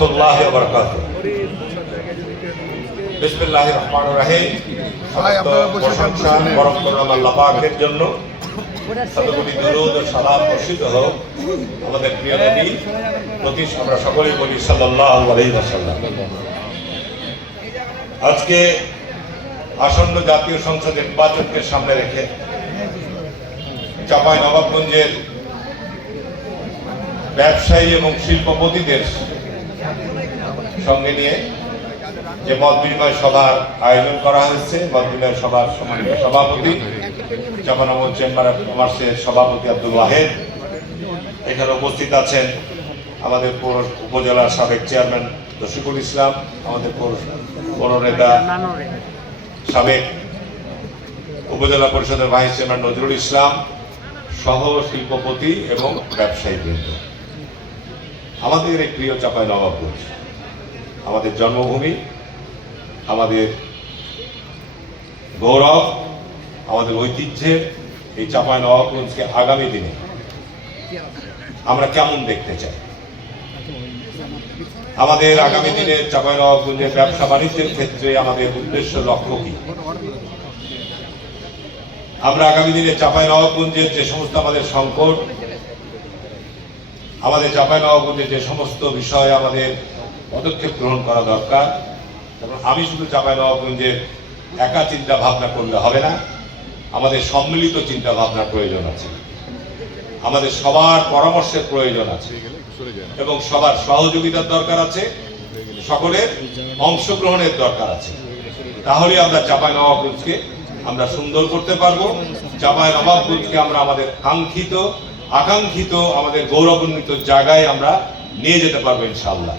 রহমতুল্লাহি ওয়া বারাকাতুহু। বিসমিল্লাহির রহমানির রহিম। প্রশংসা পরম করুণাময় আল্লাহ পাকের জন্য শতকোটি দরুদ ও সালাম বর্ষিত হোক আমাদের প্রিয় নবী প্রতি আমরা সকলেই বলি সাল্লাল্লাহু আলাইহি ওয়াসাল্লাম। আজকে আসন্ন জাতীয় সংসদ নির্বাচনকে সামনে রেখে চাঁপাইনবাবগঞ্জের ব্যবসায়ী এবং শিল্পপতিদের সঙ্গে নিয়ে যে মত বিনিময় সভার আয়োজন করা হয়েছে, মত বিনিময় সভার সম্মানিত সভাপতি চাঁপাইনবাবগঞ্জ চেম্বার অফ কমার্সের সভাপতি আব্দুল ওয়াহেদ, এখানে উপস্থিত আছেন আমাদের পৌর উপজেলার সাবেক চেয়ারম্যান রশিকুল ইসলাম, আমাদের পৌর নেতা সাবেক উপজেলা পরিষদের ভাইস চেয়ারম্যান নজরুল ইসলাম সহ শিল্পপতি এবং ব্যবসায়ীবৃন্দ। আমাদের এই প্রিয় চাঁপাইনবাবগঞ্জ আমাদের জন্মভূমি, আমাদের গৌরব, আমাদের ঐতিহ্যের এই চাঁপাইনবাবগঞ্জকে আগামী দিনে আমরা কেমন দেখতে চাই, আমাদের আগামী দিনে চাঁপাইনবাবগঞ্জের ব্যবসা বাণিজ্যের ক্ষেত্রে আমাদের উদ্দেশ্য লক্ষ্য কি, আমরা আগামী দিনে চাঁপাইনবাবগঞ্জের যে সমস্ত আমাদের সংকট, আমাদের চাঁপাইনবাবগঞ্জের যে সমস্ত বিষয়ে আমাদের পদক্ষেপ গ্রহণ করা দরকার, আমি শুধু চাঁপাইনবাবগঞ্জের একা চিন্তা ভাবনা করলে হবে না, আমাদের সম্মিলিত চিন্তা ভাবনার প্রয়োজন আছে, আমাদের সবার পরামর্শের প্রয়োজন আছে এবং সবার সহযোগিতার দরকার আছে, সকলের অংশগ্রহণের দরকার আছে। তাহলে আমরা চাঁপাইনবাবগঞ্জকে আমরা সুন্দর করতে পারবো, চাঁপাইনবাবগঞ্জকে আমরা আমাদের আকাঙ্ক্ষিত আমাদের গৌরবান্বিত জায়গায় আমরা নিয়ে যেতে পারবো ইনশাআল্লাহ।